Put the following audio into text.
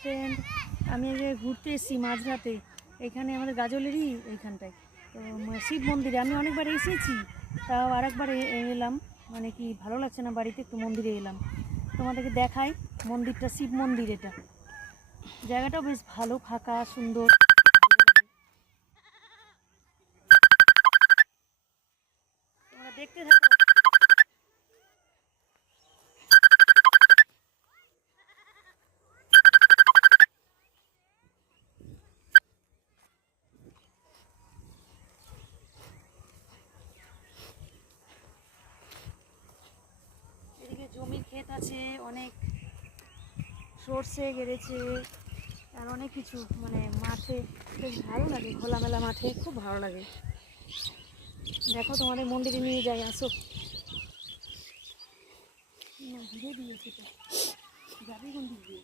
Friend, আমি আগে ঘুরতে এসেছি মাঝরাতে এখানে আমাদের গাজলেরই এইখানটায়। তো শিব মন্দিরে আমি অনেকবার এসেছি, তাও আরেকবার এলাম। মানে কি ভালো লাগছে না বাড়িতে, একটু মন্দিরে এলাম। তোমাদেরকে দেখাই মন্দিরটা, শিব মন্দির। এটা জায়গাটাও বেশ ভালো, ফাঁকা, সুন্দর। তোমরা দেখতে থাকো। এদিকে জমি ক্ষেত আছে, অনেক সর্ষে গেড়েছে, আর অনেক কিছু। মানে মাঠে বেশ ভালো লাগে, খোলামেলা মাঠে খুব ভালো লাগে। দেখো তোমাদের মন্দিরে নিয়ে যাই, আসো। ঘুরে দিয়েছে তো, যাবি কোন দিক দিয়ে?